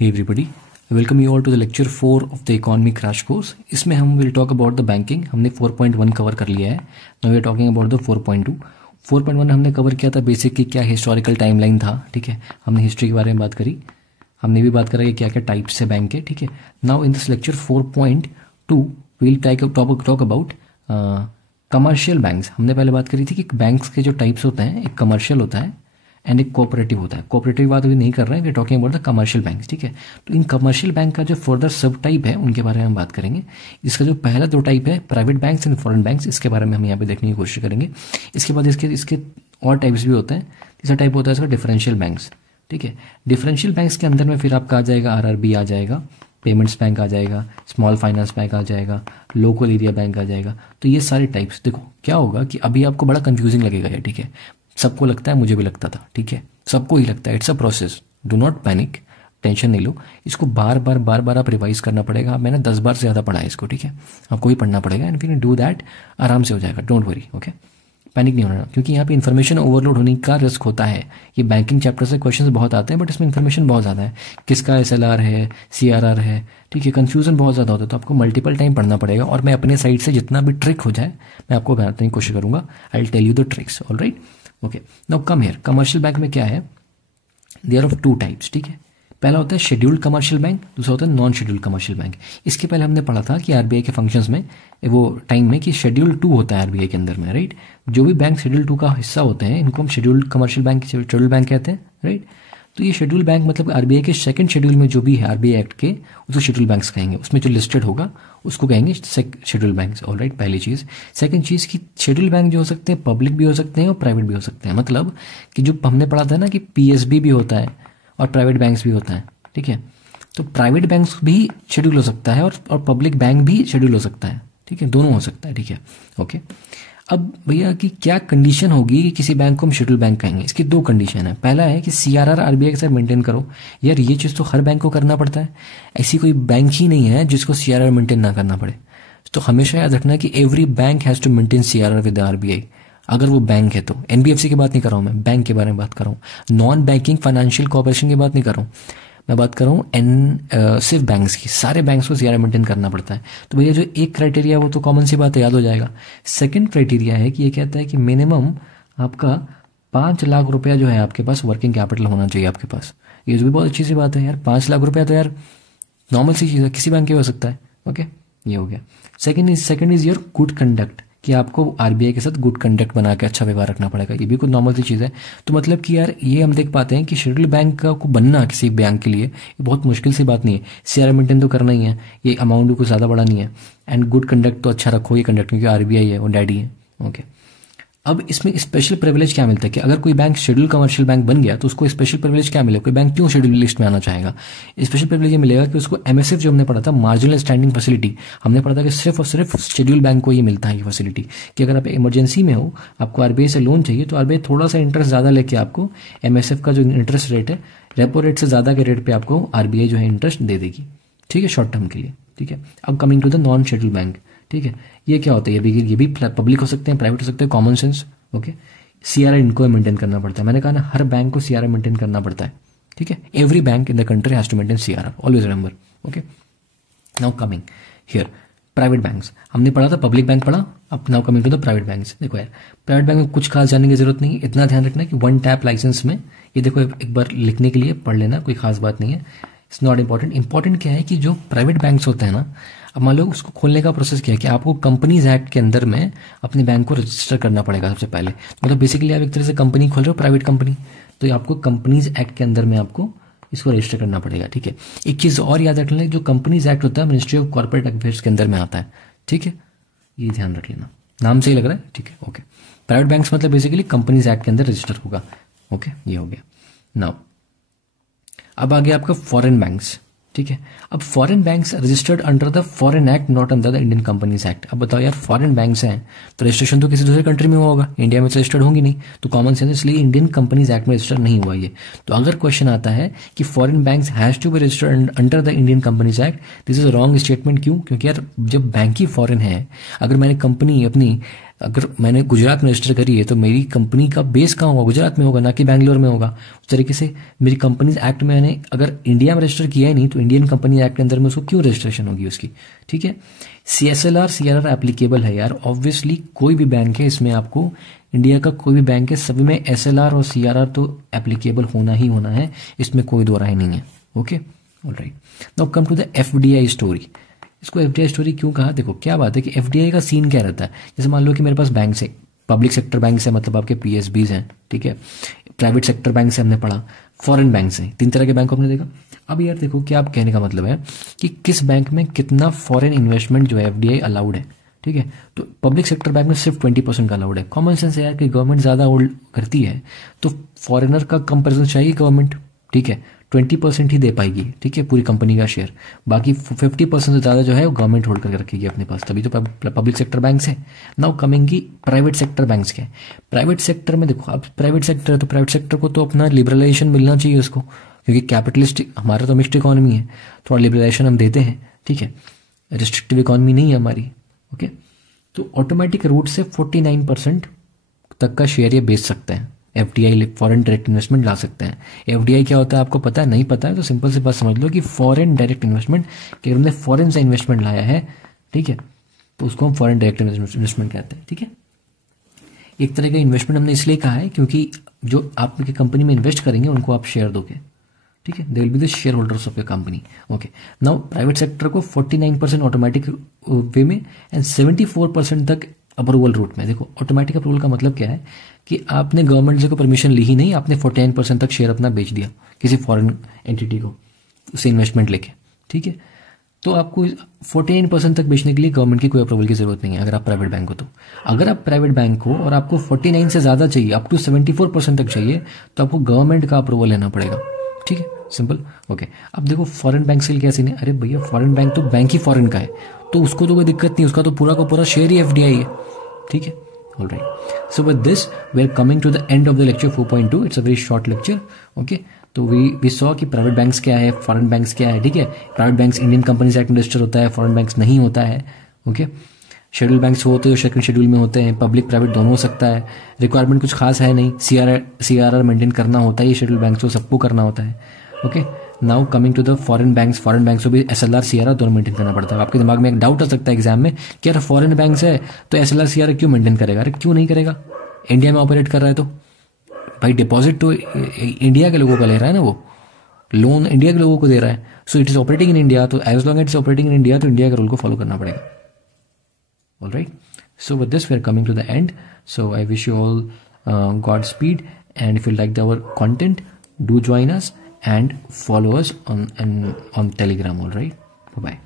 Hey everybody, welcome you all to the lecture 4 of the economy crash course. इसमें हम will talk about the banking. हमने 4.1 cover कर लिया है. Now we are talking about the 4.2. 4.1 हमने cover किया था बेसिक की क्या हिस्टोरिकल टाइमलाइन था, ठीक है. हमने हिस्ट्री के बारे में बात करी, हमने भी बात करा कि क्या क्या टाइप्स है बैंक के, ठीक है. Now in this lecture 4.2 we will talk about commercial banks. हमने पहले बात करी थी कि बैंक्स के जो टाइप्स होते हैं, एक कमर्शियल होता है एंड एक कोऑपरेटिव होता है. कोऑपरेटिव बात अभी नहीं कर रहे हैं, we are talking about the commercial banks, ठीक है. तो इन कमर्शियल बैंक का जो फर्दर सब टाइप है उनके बारे में हम बात करेंगे. इसका जो पहला दो टाइप है private banks and foreign banks, इसके बारे में हम यहाँ पे देखने की कोशिश करेंगे. इसके बाद इसके और टाइप्स भी होते हैं. तीसरा टाइप होता है इसका डिफरेंशियल बैंक्स, ठीक है. डिफरेंशियल बैंक्स के अंदर में फिर आपका आ जाएगा आरआरबी आ जाएगा, पेमेंट्स बैंक आ जाएगा, स्मॉल फाइनेंस बैंक आ जाएगा, लोकल एरिया बैंक आ जाएगा. तो ये सारे टाइप्स देखो क्या होगा कि अभी आपको बड़ा कंफ्यूजिंग लगेगा ये, ठीक है. सबको लगता है, मुझे भी लगता था, ठीक है. सबको ही लगता है. It's a process, do not panic, tension नहीं लो. इसको बार बार आप रिवाइज करना पड़ेगा. मैंने 10 बार से ज़्यादा पढ़ा है इसको, ठीक है. आपको ही पढ़ना पड़ेगा एंड फिर डू दैट, आराम से हो जाएगा. Don't worry, okay. पैनिक नहीं होना, क्योंकि यहाँ पे इन्फॉर्मेशन ओवरलोड होने का रिस्क होता है. ये बैंकिंग चैप्टर से क्वेश्चंस बहुत आते हैं बट इसमें इन्फॉर्मेशन बहुत ज़्यादा है. किसका एसएलआर है, सीआरआर है, ठीक है. कंफ्यूजन बहुत ज़्यादा होता है, तो आपको मल्टीपल टाइम पढ़ना पड़ेगा. और मैं अपने साइड से जितना भी ट्रिक हो जाए मैं आपको बताने की कोशिश करूंगा. I will tell you the tricks, alright. Okay, now come here. Commercial bank में क्या है, they are of two types, ठीक है. पहला होता है शेड्यूल्ड कमर्शियल बैंक, दूसरा होता है नॉन शेड्यूल्ड कमर्शियल बैंक. इसके पहले हमने पढ़ा था कि आरबीआई के फंक्शंस में वो टाइम में कि शेड्यूल 2 होता है आरबीआई के अंदर में, राइट. जो भी बैंक शेड्यूल 2 का हिस्सा होते हैं इनको हम scheduled commercial bank, schedule bank कहते हैं, राइट. तो ये शेड्यूल बैंक मतलब आरबीआई के सेकंड शेड्यूल में जो भी है आरबीआई एक्ट के, उसको शेड्यूल बैंक्स कहेंगे. उसमें जो लिस्टेड होगा उसको कहेंगे शेड्यूल बैंक्स, ऑलराइट. पहली चीज़. सेकंड चीज़ की शेड्यूल बैंक जो हो सकते हैं पब्लिक भी हो सकते हैं और प्राइवेट भी हो सकते हैं. मतलब कि जो हमने पढ़ा था ना कि पीएसबी भी होता है और प्राइवेट बैंक्स भी होता है, ठीक है. तो प्राइवेट बैंक्स भी शेड्यूल हो सकता है और पब्लिक बैंक भी शेड्यूल हो सकता है, ठीक है. दोनों हो सकता है, ठीक है. ओके. अब भैया कि क्या कंडीशन होगी कि किसी बैंक को हम शेड्यूल बैंक कहेंगे. इसकी दो कंडीशन है. पहला है कि सीआरआर आरबीआई के साथ मेंटेन करो. यार ये चीज़ तो हर बैंक को करना पड़ता है. ऐसी कोई बैंक ही नहीं है जिसको सीआरआर मेंटेन ना करना पड़े. तो हमेशा याद रखना कि every bank has to maintain CRR with RBI. अगर वो बैंक है तो. एनबीएफसी की बात नहीं कर रहा हूँ मैं, बैंक के बारे में बात कर रहा हूँ. नॉन बैंकिंग फाइनेंशियल कॉर्पोरेशन की बात नहीं कर रहा हूँ मैं, बात कर रहा हूँ सिर्फ बैंक्स की. सारे बैंक्स को सीआरआर मेंटेन करना पड़ता है. तो भैया जो एक क्राइटेरिया है वो तो कॉमन सी बात है, याद हो जाएगा. सेकंड क्राइटेरिया है कि ये कहता है कि मिनिमम आपका 5 लाख रुपया जो है आपके पास वर्किंग कैपिटल होना चाहिए आपके पास. ये भी बहुत अच्छी सी बात है यार. 5 लाख रुपया तो यार नॉर्मल सी चीज़ है, किसी बैंक के हो सकता है. ओके, ये हो गया. Second is your good conduct, कि आपको आरबीआई के साथ गुड कंडक्ट बना के अच्छा व्यवहार रखना पड़ेगा. ये भी कुछ नॉर्मल सी चीज़ है. तो मतलब कि यार ये हम देख पाते हैं कि शेड्यूल बैंक को बनना किसी बैंक के लिए ये बहुत मुश्किल सी बात नहीं है. सीआरआर मेंटेन तो करना ही है, ये अमाउंट भी कुछ ज़्यादा बड़ा नहीं है. एंड गुड कंडक्ट तो अच्छा रखो ये कंडक्ट, क्योंकि आरबीआई है, वो डैडी है. ओके. अब इसमें स्पेशल प्रिविलेज क्या मिलता है कि अगर कोई बैंक शेड्यूल कमर्शियल बैंक बन गया तो उसको स्पेशल प्रिविलेज क्या मिले. कोई बैंक क्यों शेड्यूल लिस्ट में आना चाहेगा. स्पेशल प्रिविलेज ये मिलेगा कि उसको एमएसएफ जो हमने पढ़ा था, मार्जिनल स्टैंडिंग फैसिलिटी, हमने पढ़ा था कि सिर्फ और सिर्फ शेड्यूल बैंक को ये मिलता है ये फैसिलिटी, कि अगर आप इमरजेंसी में हो, आपको आरबीआई से लोन चाहिए तो आरबीआई थोड़ा सा इंटरेस्ट ज़्यादा लेके आपको एमएसएफ का जो इंटरेस्ट रेट है, रेपो रेट से ज़्यादा के रेट पर आपको आरबीआई जो है इंटरेस्ट दे देगी, ठीक है, शॉर्ट टर्म के लिए, ठीक है. अब coming to the non schedule bank, ठीक है. ये क्या होता है, ये भी पब्लिक हो सकते हैं, प्राइवेट हो सकते हैं, कॉमन सेंस. ओके. सीआरआर इनको मेंटेन करना पड़ता है. मैंने कहा ना हर बैंक को सीआरआर मेंटेन करना पड़ता है, ठीक है. Every bank in the country has to maintain CRR, always remember. Okay. Now coming here private banks. हमने पढ़ा था पब्लिक बैंक पढ़ा. अब now coming to the private banks. देखो यार प्राइवेट बैंक में कुछ खास जानने की जरूरत नहीं है. इतना ध्यान रखना कि वन टैप लाइसेंस में ये देखो एक बार लिखने के लिए पढ़ लेना, कोई खास बात नहीं है. It's not important. इंपॉर्टेंट क्या है कि जो प्राइवेट बैंक्स होते हैं ना, अब मान लो उसको खोलने का प्रोसेस क्या है कि आपको कंपनीज एक्ट के अंदर में अपने बैंक को रजिस्टर करना पड़ेगा सबसे पहले. मतलब बेसिकली आप एक तरह से कंपनी खोल रहे हो, प्राइवेट कंपनी, तो आपको कंपनीज एक्ट के अंदर में आपको इसको रजिस्टर करना पड़ेगा, ठीक है. एक चीज़ और याद रख लेना, जो कंपनीज एक्ट होता है मिनिस्ट्री ऑफ कॉर्पोरेट अफेयर्स के अंदर में आता है, ठीक है. ये ध्यान रख लेना, नाम सही लग रहा है, ठीक है. ओके. प्राइवेट बैंक्स मतलब बेसिकली कंपनीज एक्ट के अंदर रजिस्टर होगा. ओके, ये हो गया. नाउ अब आ गया आपका फॉरेन बैंक्स, ठीक है. अब foreign banks registered under the foreign act, not under the Indian companies act. अब बताओ यार फॉरेन बैंक्स हैं तो रजिस्ट्रेशन तो किसी दूसरे कंट्री में हुआ होगा, इंडिया में तो रजिस्टर्ड होंगी नहीं, तो कॉमन सेंस इसलिए इंडियन कंपनीज एक्ट में रजिस्टर नहीं हुआ ये. तो अगर क्वेश्चन आता है कि foreign banks has to be registered under the Indian companies act, this is a wrong statement. क्यों? क्योंकि यार जब बैंक ही फॉरेन है, अगर मैंने कंपनी अपनी अगर मैंने गुजरात में रजिस्टर करी है तो मेरी कंपनी का बेस कहाँ होगा, गुजरात में होगा, ना कि बैंगलोर में होगा। उस तरीके से मेरी कंपनीज एक्ट में मैंने अगर इंडिया में रजिस्टर किया ही नहीं तो इंडियन कंपनी एक्ट के अंदर में उसको क्यों रजिस्ट्रेशन होगी उसकी, ठीक है। CSLR CRR एप्लीकेबल है यार, ऑब्वियसली कोई भी बैंक है इसमें, आपको इंडिया का कोई भी बैंक है सभी में SLR और CRR तो एप्लीकेबल होना ही होना है, इसमें कोई दो राय नहीं है। Okay, alright, now come to the FDI story. इसको FDI स्टोरी क्यों कहा, देखो क्या बात है कि FDI का सीन क्या रहता है। जैसे मान लो कि मेरे पास बैंक से पब्लिक सेक्टर बैंक से मतलब आपके PSBs हैं, ठीक है, प्राइवेट सेक्टर बैंक से हमने पढ़ा, फॉरेन बैंक से, 3 तरह के बैंक हमने देखा। अब यार देखो क्या आप कहने का मतलब है कि किस बैंक में कितना फॉरेन इन्वेस्टमेंट जो है FDI अलाउड है, ठीक है। तो पब्लिक सेक्टर बैंक में सिर्फ 20% का अलाउड है। कॉमन सेंस है यार कि गवर्नमेंट ज़्यादा होल्ड करती है तो फॉरेनर का कंपेरिजन चाहिए गवर्नमेंट, ठीक है, 20% ही दे पाएगी, ठीक है, पूरी कंपनी का शेयर, बाकी 50% से ज़्यादा जो है वो गवर्नमेंट होल्ड करके रखेगी अपने पास, तभी तो पब्लिक सेक्टर बैंक है। नाउ कमिंग की प्राइवेट सेक्टर बैंक्स के, प्राइवेट सेक्टर में देखो अब प्राइवेट सेक्टर है तो प्राइवेट सेक्टर को तो अपना लिबरलाइजेशन मिलना चाहिए उसको, क्योंकि कैपिटलिस्टिक हमारा तो मिक्स्ड इकोनॉमी है, थोड़ा लिबरलाइजेशन हम देते हैं, ठीक है, रिस्ट्रिक्टिव इकोनॉमी नहीं है हमारी। ओके, तो ऑटोमेटिक रूट से 49% तक का शेयर ये बेच सकते हैं, FDI फॉरेन डायरेक्ट इन्वेस्टमेंट ला सकते हैं। FDI क्या होता है आपको पता है, नहीं पता है तो सिंपल सी बात समझ लो कि फॉरेन डायरेक्ट इन्वेस्टमेंट, कि हमने फॉरेन से इन्वेस्टमेंट लाया है, ठीक है, तो उसको हम फॉरेन डायरेक्ट इन्वेस्टमेंट कहते हैं, ठीक है। एक तरह का इन्वेस्टमेंट हमने इसलिए कहा है क्योंकि जो आपकी कंपनी में इन्वेस्ट करेंगे उनको आप शेयर दोगे, ठीक है, they will be the share holders of your company. Okay, now private sector को 49% ऑटोमेटिक वे में एंड 74% तक अप्रूवल रूट में। देखो ऑटोमेटिक अप्रूवल का मतलब क्या है कि आपने गवर्नमेंट से कोई परमिशन ली ही नहीं, आपने 49% तक शेयर अपना बेच दिया किसी फॉरेन एंटिटी को उसे इन्वेस्टमेंट लेके, ठीक है, तो आपको 49% तक बेचने के लिए गवर्नमेंट की कोई अप्रूवल की जरूरत नहीं है अगर आप प्राइवेट बैंक हो तो। अगर आप प्राइवेट बैंक हो और आपको 49 से ज्यादा चाहिए, अप टू 74% तक चाहिए, तो आपको गवर्नमेंट का अप्रूवल लेना पड़ेगा, ठीक है, सिंपल। ओके, अब देखो फॉरेन बैंक से क्या सीन है, अरे भैया फॉरेन बैंक तो बैंक ही फॉरेन का है तो उसको तो कोई दिक्कत नहीं, उसका तो पूरा का पूरा शेयर ही FDI है, ठीक है, alright. So with this we are coming to the end of the lecture 4.2। It's a very short lecture. Okay, तो वी सॉ कि प्राइवेट बैंक्स क्या है, फॉरेन बैंक्स क्या है, ठीक है। Private banks Indian companies act में रजिस्टर होता है, फॉरेन बैंक्स नहीं होता है। ओके, शेड्यूल बैंक्स होते हैं, सेकंड शेड्यूल में होते हैं, पब्लिक प्राइवेट दोनों हो सकता है, रिक्वायरमेंट कुछ खास है नहीं, CRR मेंटेन करना होता है, ये शेड्यूल बैंक्स को सबको करना होता है। Okay, now coming to the foreign banks को भी SLR CRR दोनों मेंटेन करना पड़ता है। आपके दिमाग में एक डाउट आ सकता है एग्जाम में कि यार फॉरेन बैंक्स है तो SLR CRR क्यों मेंटेन करेगा, अरे क्यों नहीं करेगा, इंडिया में ऑपरेट कर रहा है तो भाई डिपॉजिट तो इंडिया के लोगों का ले रहा है ना, वो लोन इंडिया के लोगों को दे रहा है, so it is operating in India, तो as long it's operating in India तो इंडिया के रूल को फॉलो करना पड़ेगा। Alright, so with this we are coming to the end, so I wish you all godspeed, and if you like our content do join us and follow us on Telegram. All right, bye bye.